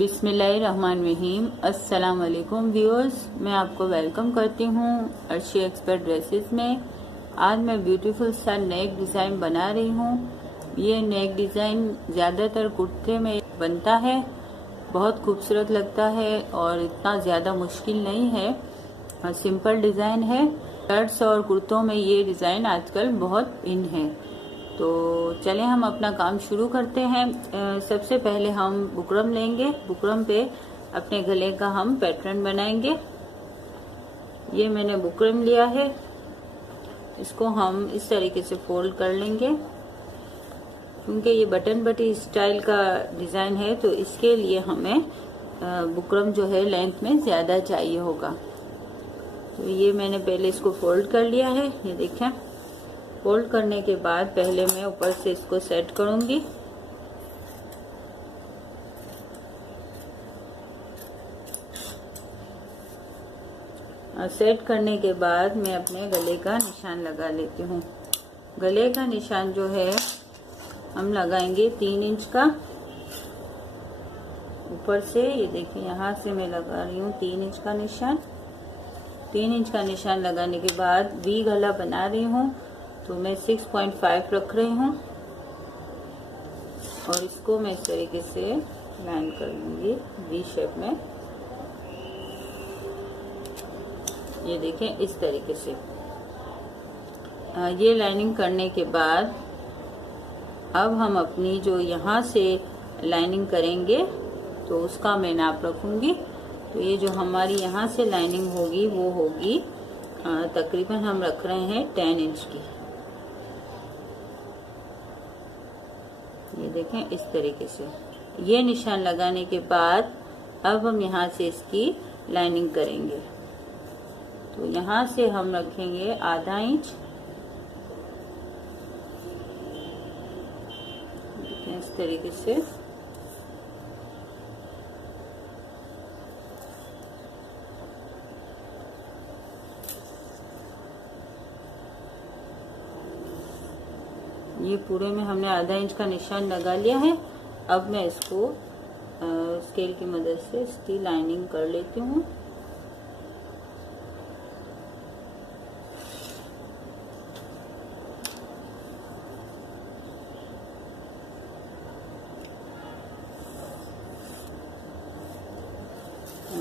बिस्मिल्लाहिर्रहमानिर्रहीम। अस्सलाम वालेकुम व्यूअर्स, मैं आपको वेलकम करती हूँ अर्शी एक्सपर्ट ड्रेसेस में। आज मैं ब्यूटीफुल सा नेक डिज़ाइन बना रही हूँ। ये नेक डिज़ाइन ज़्यादातर कुर्ते में बनता है, बहुत खूबसूरत लगता है और इतना ज़्यादा मुश्किल नहीं है। सिंपल डिज़ाइन है। शर्ट्स और कुर्तों में ये डिज़ाइन आजकल बहुत इन है। तो चलें हम अपना काम शुरू करते हैं। सबसे पहले हम बुकरम लेंगे। बुकरम पे अपने गले का हम पैटर्न बनाएंगे। ये मैंने बुकरम लिया है, इसको हम इस तरीके से फोल्ड कर लेंगे। क्योंकि ये बटन बटी स्टाइल का डिज़ाइन है तो इसके लिए हमें बुकरम जो है लेंथ में ज़्यादा चाहिए होगा। तो ये मैंने पहले इसको फोल्ड कर लिया है। ये देखें, फोल्ड करने के बाद पहले मैं ऊपर से इसको सेट करूंगी। सेट करने के बाद मैं अपने गले का निशान लगा लेती हूँ। गले का निशान जो है हम लगाएंगे 3 इंच का। ऊपर से ये देखिए, यहाँ से मैं लगा रही हूँ 3 इंच का निशान। 3 इंच का निशान लगाने के बाद वी गला बना रही हूँ तो मैं 6.5 रख रही हूँ और इसको मैं इस तरीके से लाइन कर लूंगी वी शेप में। ये देखें, इस तरीके से। ये लाइनिंग करने के बाद अब हम अपनी जो यहाँ से लाइनिंग करेंगे तो उसका मैं नाप रखूंगी। तो ये जो हमारी यहाँ से लाइनिंग होगी वो होगी तकरीबन हम रख रहे हैं 10 इंच की। ये देखें, इस तरीके से। ये निशान लगाने के बाद अब हम यहाँ से इसकी लाइनिंग करेंगे। तो यहाँ से हम रखेंगे आधा इंच। देखें, इस तरीके से। ये पूरे में हमने आधा इंच का निशान लगा लिया है। अब मैं इसको स्केल की मदद से इसकी लाइनिंग कर लेती हूँ।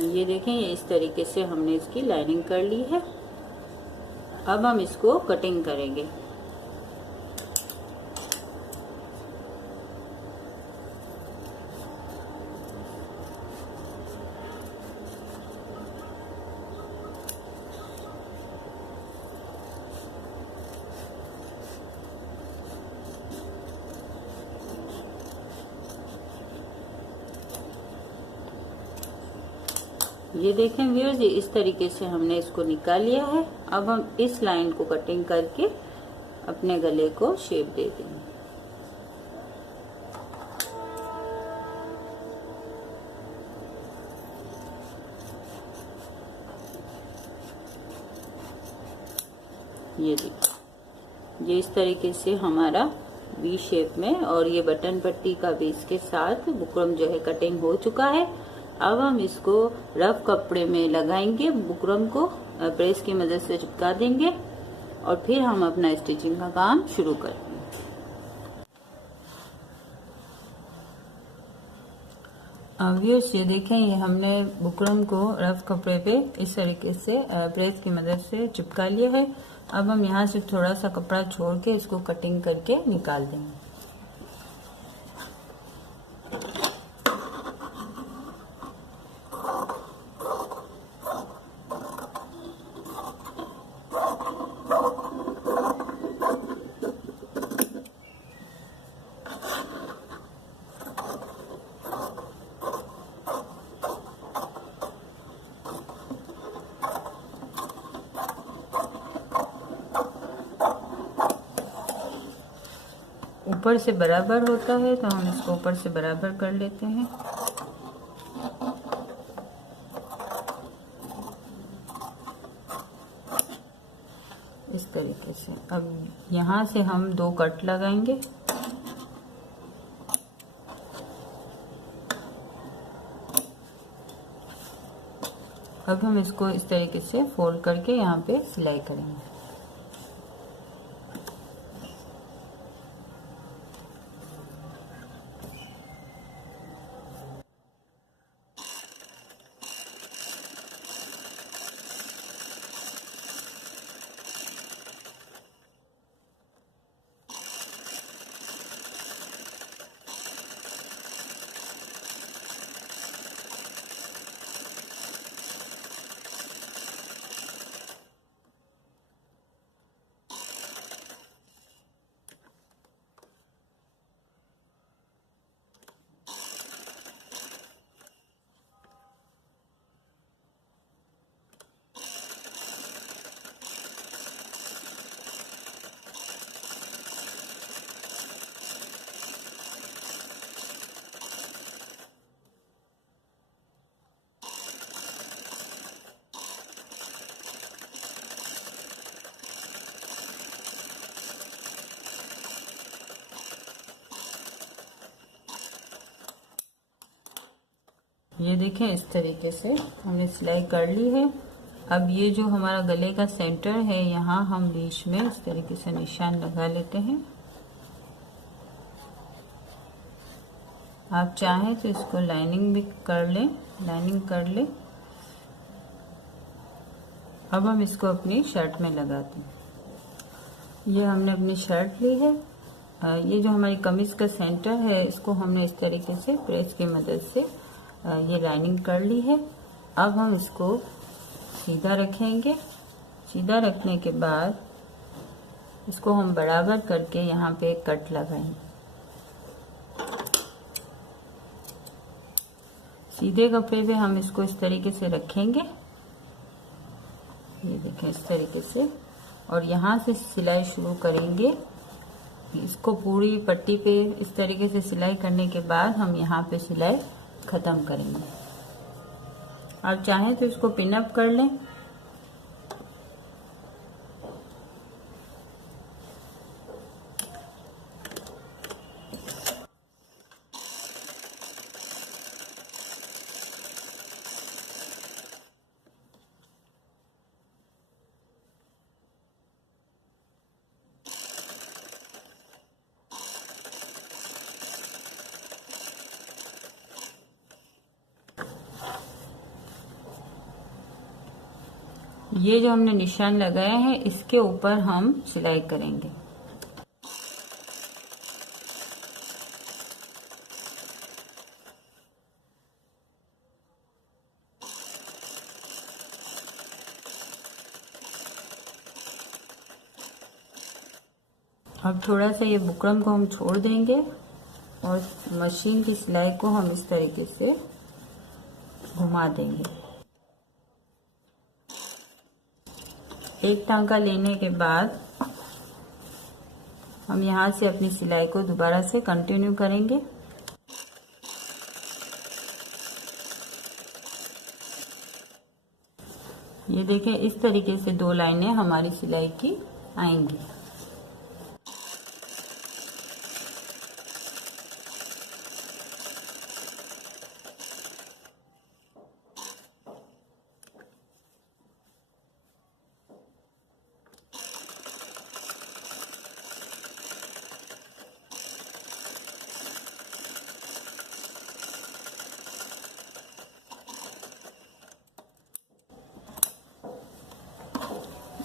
ये देखें, ये इस तरीके से हमने इसकी लाइनिंग कर ली है। अब हम इसको कटिंग करेंगे। ये देखें व्यूअर्स, ये इस तरीके से हमने इसको निकाल लिया है। अब हम इस लाइन को कटिंग करके अपने गले को शेप दे देंगे। ये देखिए, ये इस तरीके से हमारा वी शेप में और ये बटन पट्टी का भी इसके साथ बुकरम जो है कटिंग हो चुका है। अब हम इसको रफ कपड़े में लगाएंगे, बुकरम को प्रेस की मदद से चिपका देंगे और फिर हम अपना स्टिचिंग का काम शुरू करेंगे। व्यूअर्स, ये देखें, ये हमने बुकरम को रफ कपड़े पे इस तरीके से प्रेस की मदद से चिपका लिया है। अब हम यहाँ से थोड़ा सा कपड़ा छोड़ के इसको कटिंग करके निकाल देंगे। ऊपर से बराबर होता है तो हम इसको ऊपर से बराबर कर लेते हैं। इस तरीके से। अब यहाँ से हम 2 कट लगाएंगे। अब हम इसको इस तरीके से फोल्ड करके यहाँ पे सिलाई करेंगे। ये देखें, इस तरीके से हमने सिलाई कर ली है। अब ये जो हमारा गले का सेंटर है, यहाँ हम बीच में इस तरीके से निशान लगा लेते हैं। आप चाहें तो इसको लाइनिंग भी कर लें, लाइनिंग कर लें। अब हम इसको अपनी शर्ट में लगाते हैं। ये हमने अपनी शर्ट ली है। ये जो हमारी कमीज का सेंटर है, इसको हमने इस तरीके से प्रेस की मदद से ये लाइनिंग कर ली है। अब हम इसको सीधा रखेंगे। सीधा रखने के बाद इसको हम बराबर करके यहाँ पे एक कट लगाएंगे। सीधे कपड़े पे हम इसको इस तरीके से रखेंगे, ये देखें इस तरीके से, और यहाँ से सिलाई शुरू करेंगे। इसको पूरी पट्टी पे इस तरीके से सिलाई करने के बाद हम यहाँ पे सिलाई खत्म करेंगे। आप चाहें तो इसको पिन अप कर लें। ये जो हमने निशान लगाया है, इसके ऊपर हम सिलाई करेंगे। अब थोड़ा सा ये बुकरम को हम छोड़ देंगे और मशीन की सिलाई को हम इस तरीके से घुमा देंगे। एक टांका लेने के बाद हम यहाँ से अपनी सिलाई को दोबारा से कंटिन्यू करेंगे। ये देखें, इस तरीके से 2 लाइनें हमारी सिलाई की आएंगी।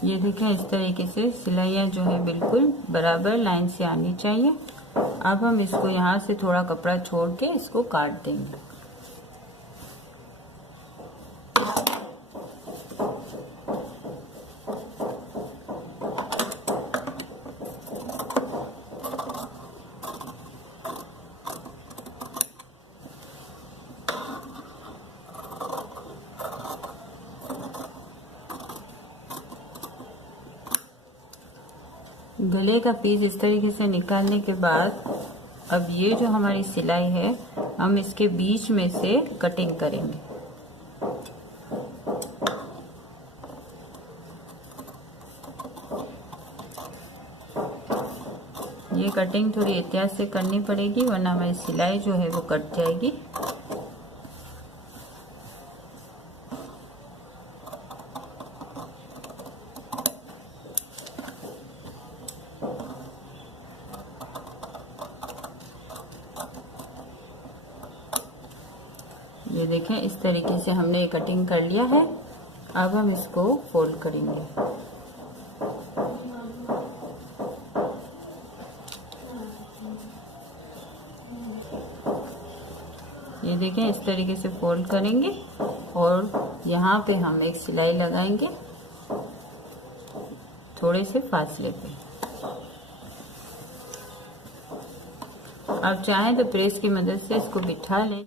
ये देखें, इस तरीके से सिलाइयाँ जो है बिल्कुल बराबर लाइन से आनी चाहिए। अब हम इसको यहाँ से थोड़ा कपड़ा छोड़ के इसको काट देंगे। गले का पीस इस तरीके से निकालने के बाद अब ये जो हमारी सिलाई है, हम इसके बीच में से कटिंग करेंगे। ये कटिंग थोड़ी एहतियात से करनी पड़ेगी, वरना हमारी सिलाई जो है वो कट जाएगी। ये देखें, इस तरीके से हमने ये कटिंग कर लिया है। अब हम इसको फोल्ड करेंगे। ये देखें, इस तरीके से फोल्ड करेंगे और यहाँ पे हम एक सिलाई लगाएंगे थोड़े से फासले पे। आप चाहें तो प्रेस की मदद से इसको बिठा लें।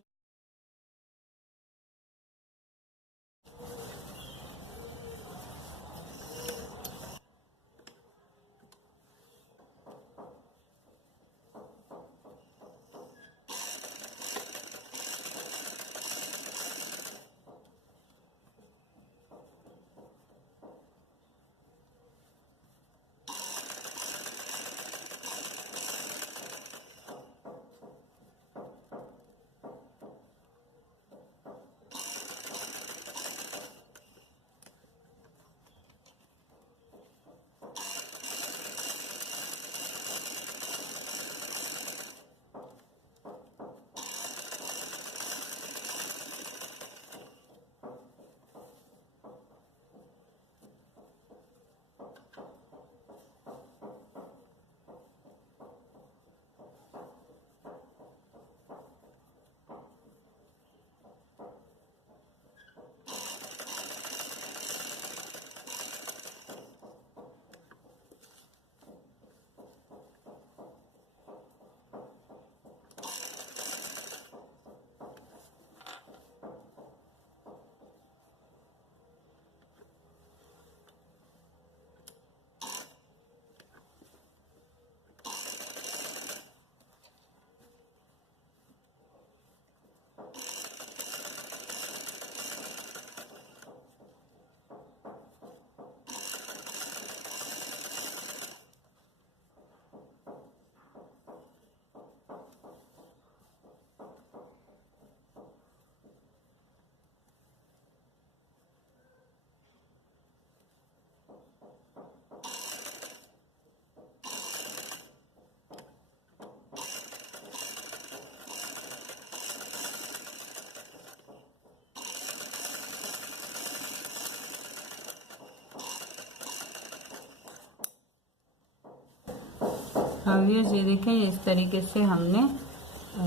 हम ये देखें, इस तरीके से हमने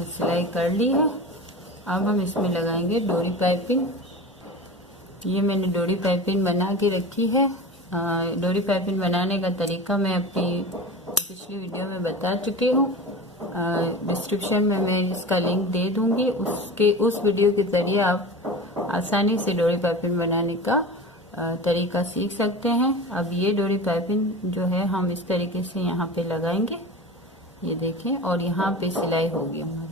सिलाई कर ली है। अब हम इसमें लगाएंगे डोरी पाइपिंग। ये मैंने डोरी पाइपिंग बना के रखी है। डोरी पाइपिंग बनाने का तरीका मैं अपनी पिछली वीडियो में बता चुकी हूँ। डिस्क्रिप्शन में मैं इसका लिंक दे दूँगी। उस वीडियो के ज़रिए आप आसानी से डोरी पाइपिंग बनाने का तरीका सीख सकते हैं। अब ये डोरी पाइपिंग जो है हम इस तरीके से यहाँ पे लगाएंगे, ये देखें, और यहाँ पे सिलाई होगी हमारी।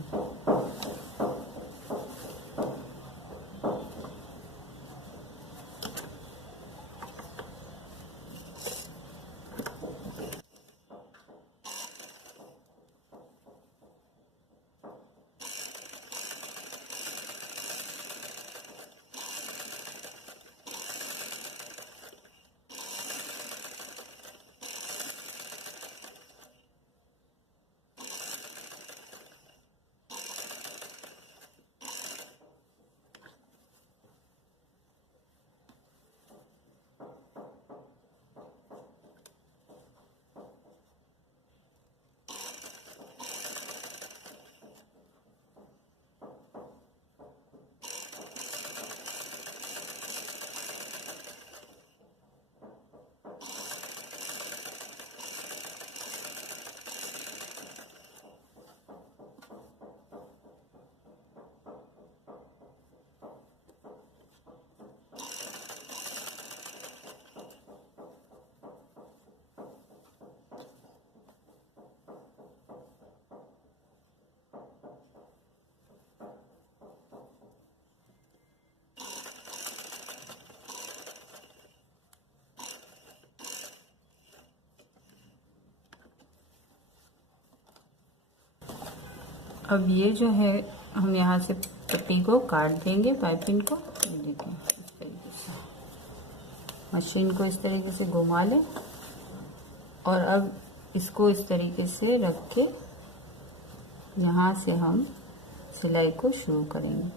अब ये जो है हम यहाँ से पट्टी को काट देंगे, पाइपिंग को। देखिए इस तरीके से मशीन को इस तरीके से घुमा लें और अब इसको इस तरीके से रख के यहाँ से हम सिलाई को शुरू करेंगे।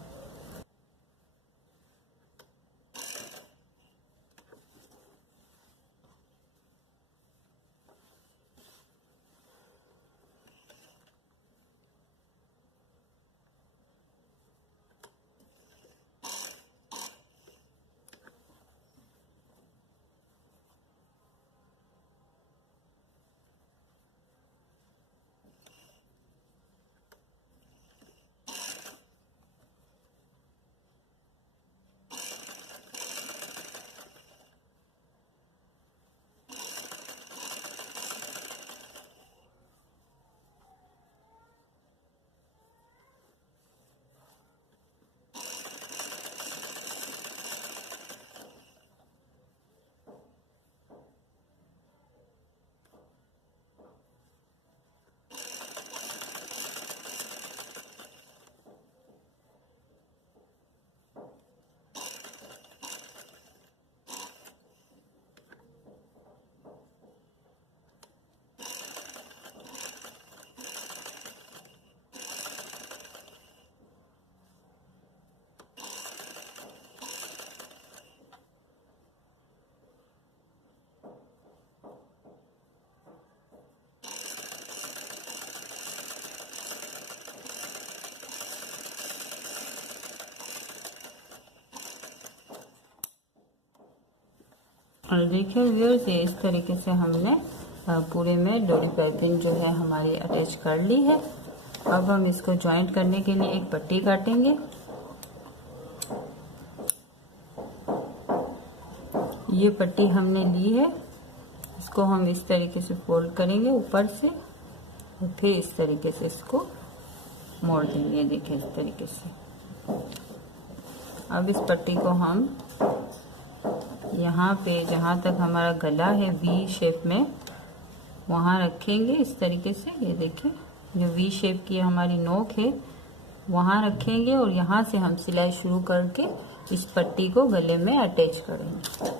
और देखिए व्यूअर्स, ये इस तरीके से हमने पूरे में डोरी पाइपिंग जो है हमारी अटैच कर ली है। अब हम इसको जॉइंट करने के लिए एक पट्टी काटेंगे। ये पट्टी हमने ली है, इसको हम इस तरीके से फोल्ड करेंगे ऊपर से और फिर इस तरीके से इसको मोड़ देंगे। देखिए इस तरीके से। अब इस पट्टी को हम यहाँ पे जहाँ तक हमारा गला है वी शेप में वहाँ रखेंगे इस तरीके से। ये देखिए जो वी शेप की हमारी नोक है वहाँ रखेंगे और यहाँ से हम सिलाई शुरू करके इस पट्टी को गले में अटैच करेंगे।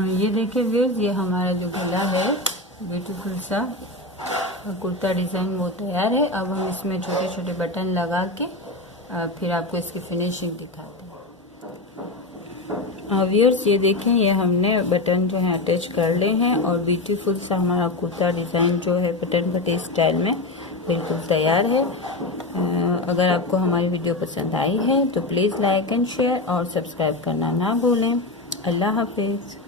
ये देखिए व्यूअर्स, ये हमारा जो गला है ब्यूटीफुल सा कुर्ता डिज़ाइन वो तैयार है। अब हम इसमें छोटे छोटे बटन लगा के फिर आपको इसकी फिनिशिंग दिखाते हैं। व्यूअर्स ये देखें, ये हमने बटन जो है अटैच कर ले हैं और ब्यूटीफुल सा हमारा कुर्ता डिज़ाइन जो है बटन बटे स्टाइल में बिल्कुल तैयार है। अगर आपको हमारी वीडियो पसंद आई है तो प्लीज़ लाइक एंड शेयर और सब्सक्राइब करना ना भूलें। अल्लाह हाफिज़।